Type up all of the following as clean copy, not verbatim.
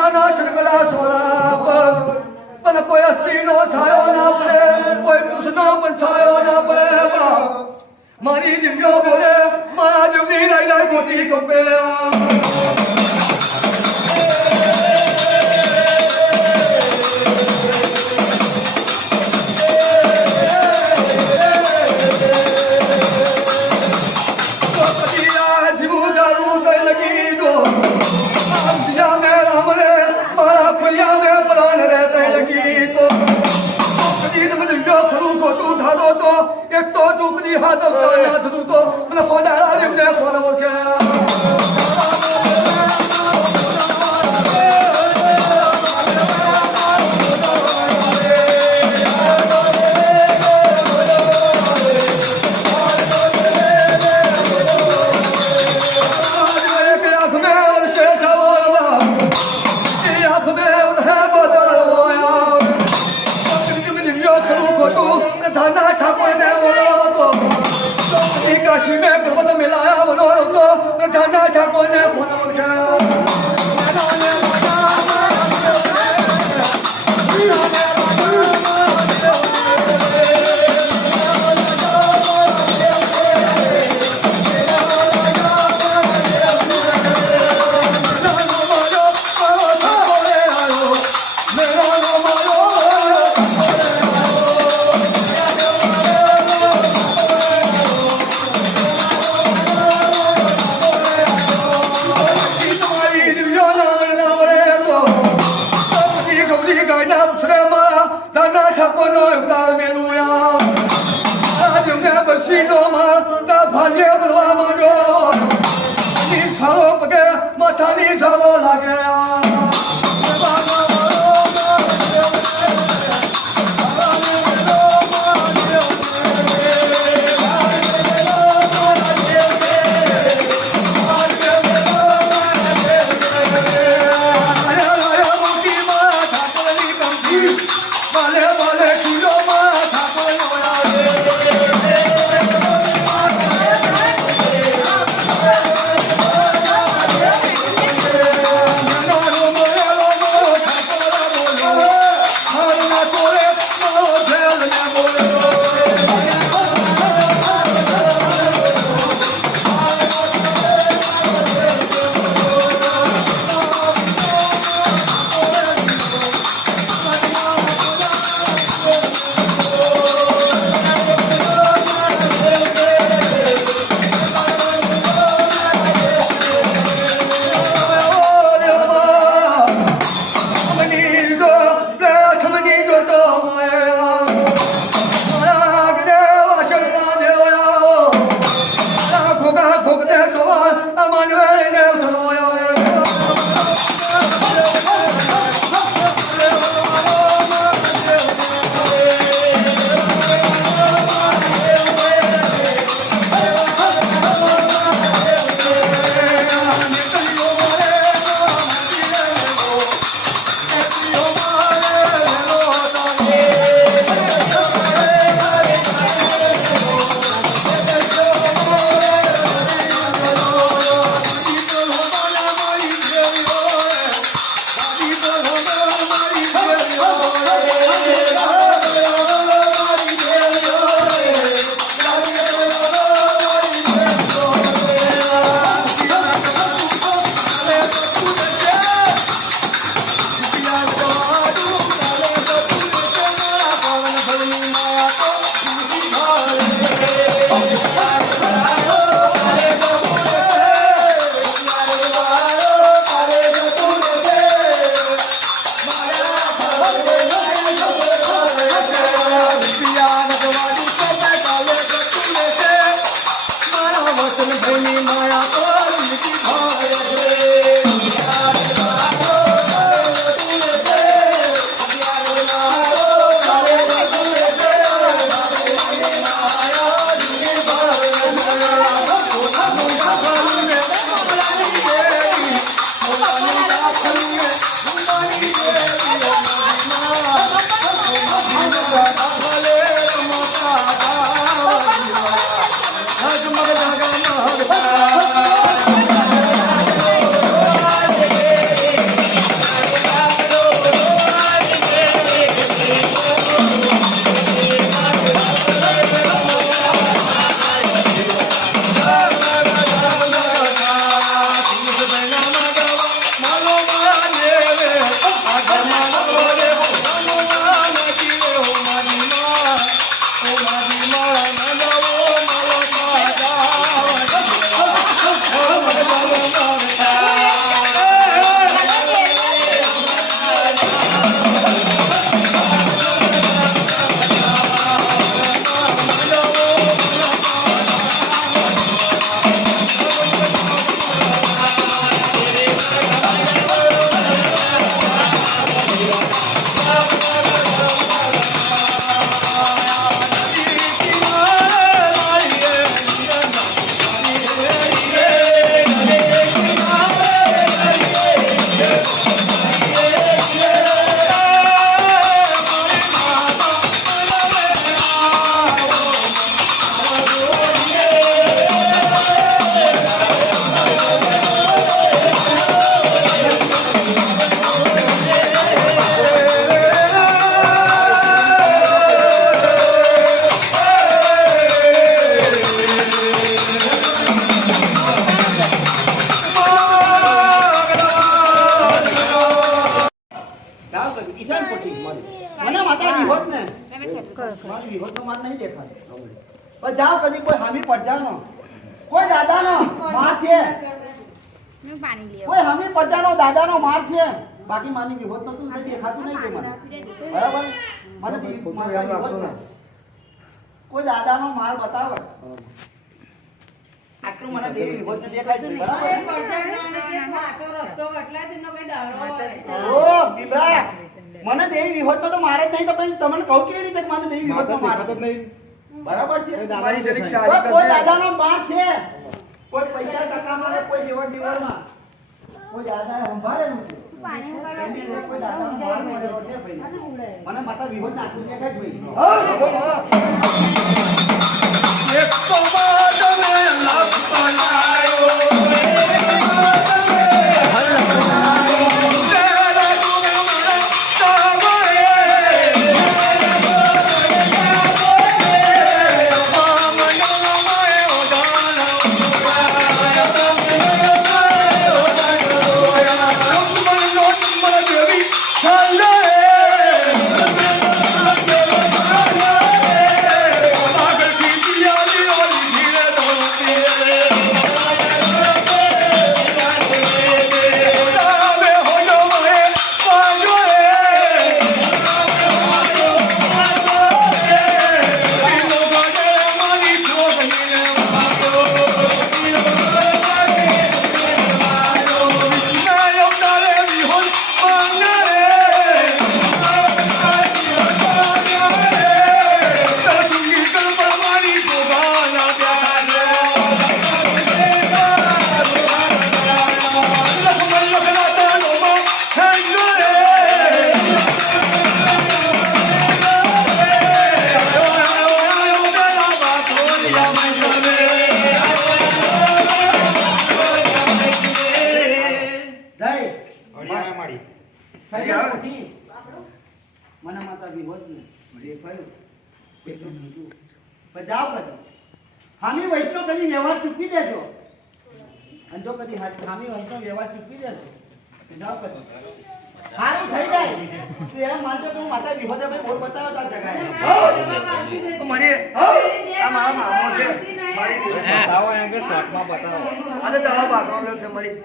નાના શરગલા સોરા પર પણ કોઈ સ્ત્રીનો છાયો ના પડે કોઈ પુરુષનો પણ છાયો ના પડે બાપ મારી દિવ્યો બોલે મારા જીવની લઈ લઈ મોટી કંપે એક તો ચોકડી હાથ ના થતું તો મને ખોડા એમને ખોડા ઓળખ્યા काशी में पर्वत मिलाया बोलो तो जाना ठाकुर ने फोन किया Matani salo lagaya નહીં દેખાતો. પણ જાઓ કદી કોઈ હામી પડજાનો કોઈ દાદાનો માર છે, કોઈ હામી પડજાનો દાદાનો માર છે. બાકી માની વિહોત તો તું દેખાતું નહીં કોઈ મને. બરાબર મને કોઈ દાદાનો માર બતાવે આટલું મને દેવી વિહોત દેખાય છે. બરાબર ઓ બિબ્રા મને દેવી વિહોત તો મારે જ નહીં તો પછી તમને કહું કેવી રીતે મને દેવી વિહોત તો મારે જ નહીં. બરાબર છે. કોઈ દાદાનો માર છે, કોઈ પૈસા ટકા માં કોઈ દેવડ દીવડમાં કોઈ દાદા સંભાળેલું છે. કોઈ દાદાનો માર મળેલો છે ભાઈ. મને માતા વિહોત નાખું દેખાય જ ભાઈ. એક તો બાદ મે લપનાયો મને માતા વિહોત ને દેખાયું કેટલું મોટું. પણ જાઓ કદી હામી વૈષ્ણવ કદી વ્યવહાર ચૂકવી દેજો. અને જો કદી હામી વૈષ્ણવ વ્યવહાર ચૂકવી દેજો તો જાઓ કદી સારું થઈ જાય તો એમ માનજો કે હું માતા વિહોત ભાઈ બોલ બતાવો તાર જગાય તો મને આ મારા મામો છે મારી બતાવો આગળ શોર્ટમાં બતાવો. આજે તારા બાકરો છે મારી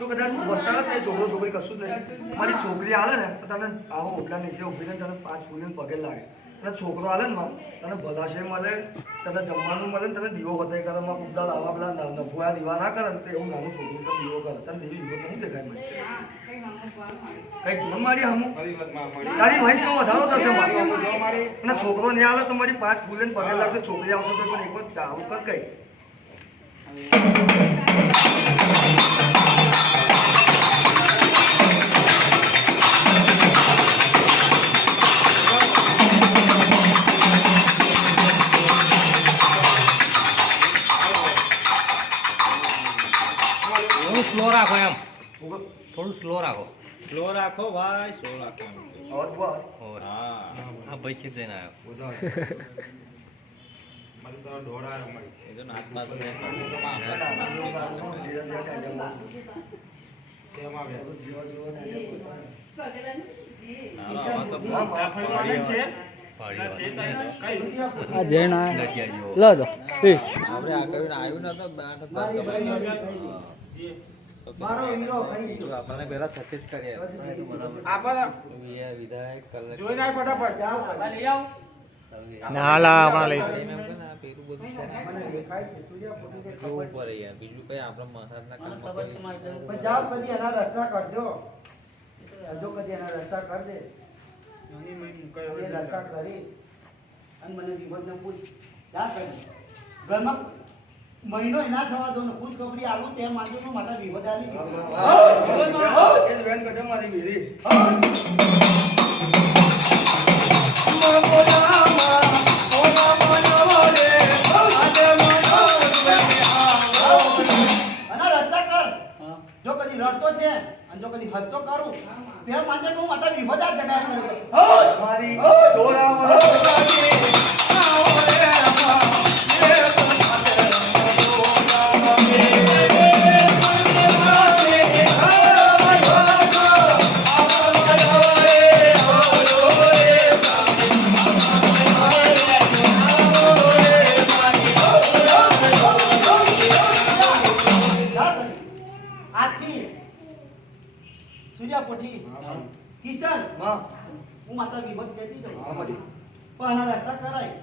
તું કદાચ વસ્તાર જ નહીં, છોકરો છોકરી કશું જ નહીં. મારી છોકરી હાલે ને તો તને આવો ઓટલા નીચે ઉભી ને તને 5 ફૂલીને પગે લાગે. તને છોકરો હાલે ને માં તને ભલાશે મળે, તને જમવાનું મળે ને તને દીવો બતાવી કરે. માં ઉગતા લાવા પેલા નભોયા દીવા ના કરે ને તો એવું નાનું છોકરું તને દીવો કરે. તને દેવી વિરોધ નહીં દેખાય મને કઈ જોન મારી હમું તારી વયસ નો વધારો થશે મારો. અને છોકરો નહીં હાલે તો મારી 5 ફૂલીને પગે લાગશે. છોકરી આવશે તો પણ એક વાર ચાલુ કર કઈ સ્લો રાખો એમ, થોડું સ્લો રાખો. સ્લો રાખો ભાઈ, સ્લો રાખો. અવાજ બસ હા હા ભાઈ છે જઈને આવ્યો. મને તો દોડા રમાય એ તો નાચ બાદ આ જૈન લો તો આપણે આગળ આવ્યું નતો મારો હીરો ભાઈ આપણને પહેલા સચેત કર્યા વિધાયક કલર જોઈ નાય ફટાફટ જાઓ લઈ આવ ના લા આપણા લઈશ. પેલું બધું મને દેખાય છે સૂર્ય ફોટો કે જોવું પડે યાર. બીજું કઈ આપણા મસાજના કામમાં પણ જાઓ કદી એના રસ્તા કરજો. જો કદી એના રસ્તા કર દે એ રસ્તા કરી અને મને વિગતને પૂછ જા કરી ઘરમાં મહિનો એના થવા દો ને પૂછ કબડી આલું તેમ માંગુ છું માતા વિગત આલી એ વેન કઢે મારી બીરી અને રસ્તા કર જો કદી રડતો છે અને જો કદી હસતો કરું તેમ માંગે હું માતા વિગત આ જગ્યાએ કરે મારી જોરા વરસાદી આવો રે આવા એ આજથી સૂર્યાપોઠી કિશન હા હું માત્ર વિભક્ત કહેતી છું હા મારી પણ આના રસ્તા કરાય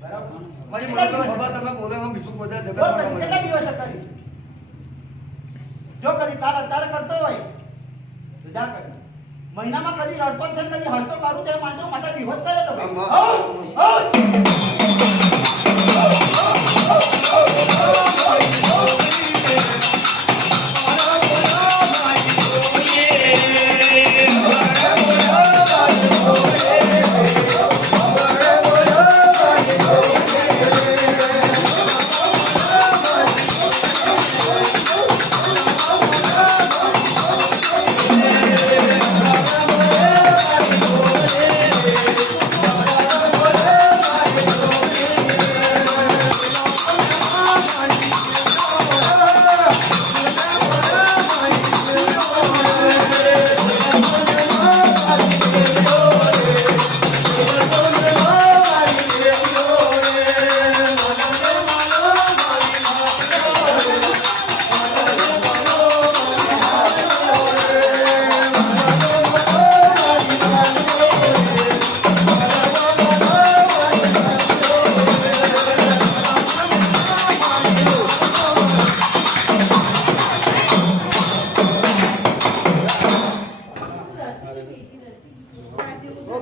બરાબર મારી મને તો ખબર તમે બોલે એમાં બીજું કોઈ બોલ જગત પછી કેટલા દિવસ કરીશ જો કદી કાલ અત્યારે કરતો હોય તો જા કરી મહિનામાં કદી રડતો છે ને કદી હસતો કરું તે માનજો માત્ર વિભક્ત કરે તો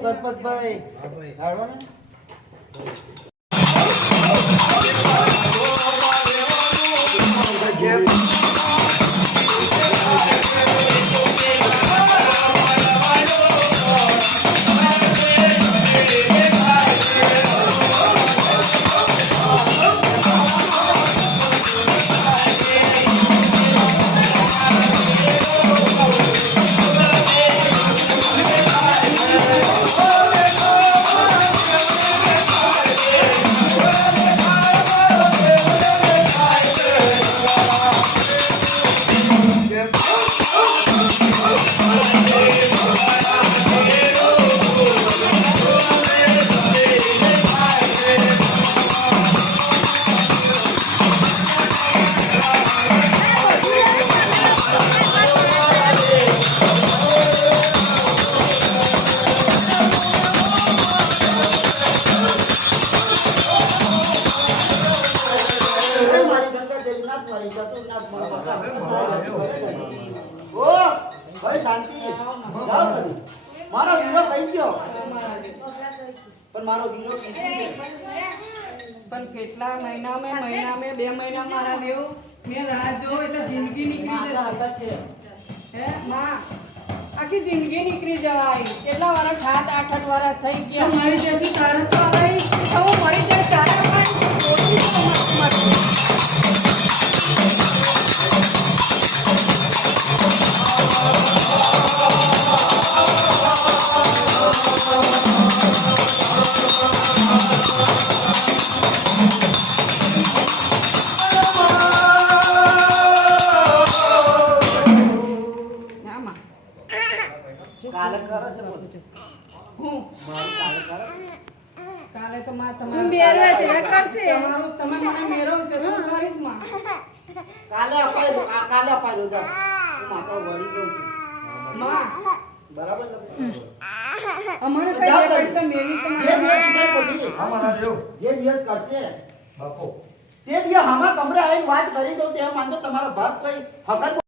ગણપતભાઈ હાલો ને મારો વીરો કહી ગયો પણ મારો વીરો પણ કેટલા મહિના મેં 2 મહિના મારા લેવું મેં રાહ જોઉં એટલે જિંદગી નીકળી જશે હે માં આખી જિંદગી નીકળી જવાય કેટલા વર્ષ 7-8 વર્ષ થઈ ગયા મારી જેસી તારે તો ભાઈ હું મરી જાય તારે પણ ઓછી તો મત કાલે તો માં તમારું તમે મને મેળવશો તો હું કરીશ માં કાલે અપાઈ દો જા હું માતા વળી દઉં છું માં બરાબર અમારે કઈ બે પૈસા મેળવી તમારે અમારા દેવ જે દિવસ કરશે બાપો તે દિવસ હમણાં કમરે આવીને વાત કરી દઉં તે માનતો તમારો ભાગ કોઈ હકત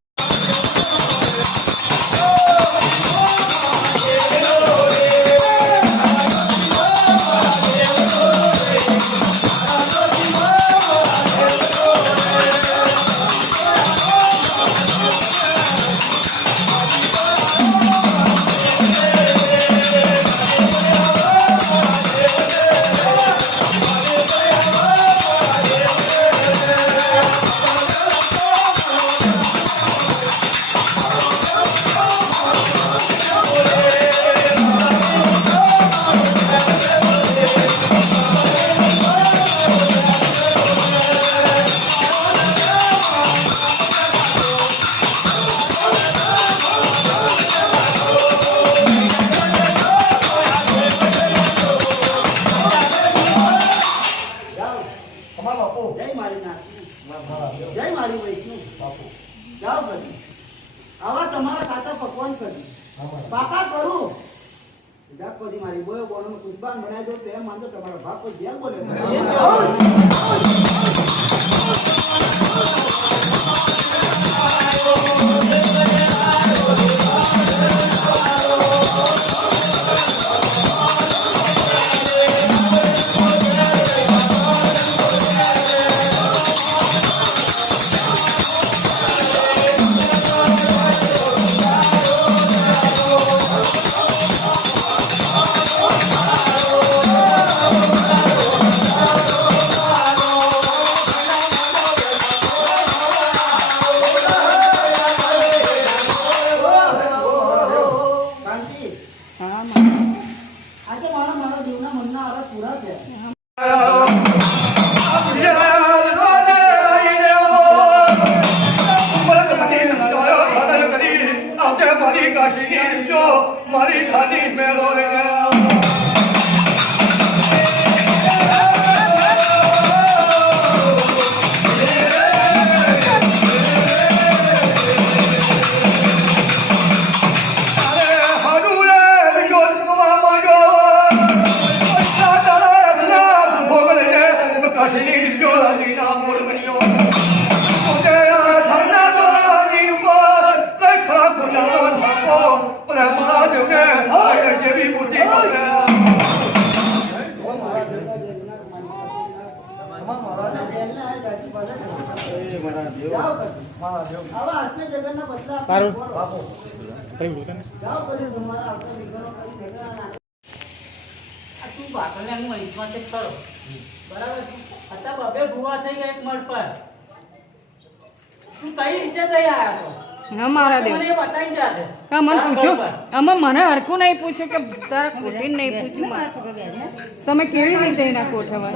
જય મારી નાખી જય મારી વૈષ્ણુ બાપુ જાઓ કરી આવા તમારા ખાતા પકવાન કરી પાકા કરું જાપ કરી મારી બોયો બોનો કુરબાન બનાવી દો તેમ માનતો તમારો બાપ કોઈ જેમ બોલે શાંતિ હા માં આજે મારા દેવના મનના આરા પૂરા થયા મારી કાશી મારી ધાની મેળો જેવી બુદ્ધિ આવા હાસ્ય જગતના બદલા તારું બાપુ કઈ બોલતા ને જાઓ કરી તમારા આવતા વિઘ્નો કરી ભેગા તું બાટલે હું અહીંમાં ચેક કરો બરાબર અત્યારે બબે ભૂવા થઈ ગયા એક મળ પર તું કઈ રીતે થઈ આવ્યો હા મારા દેવ મને એ બતાવી જાતે હા મને પૂછ્યું આમાં મને હરખું નહીં પૂછ્યું કે તારા ખોટીને નહીં પૂછ્યું તમે કેવી રીતે એના કોઠામાં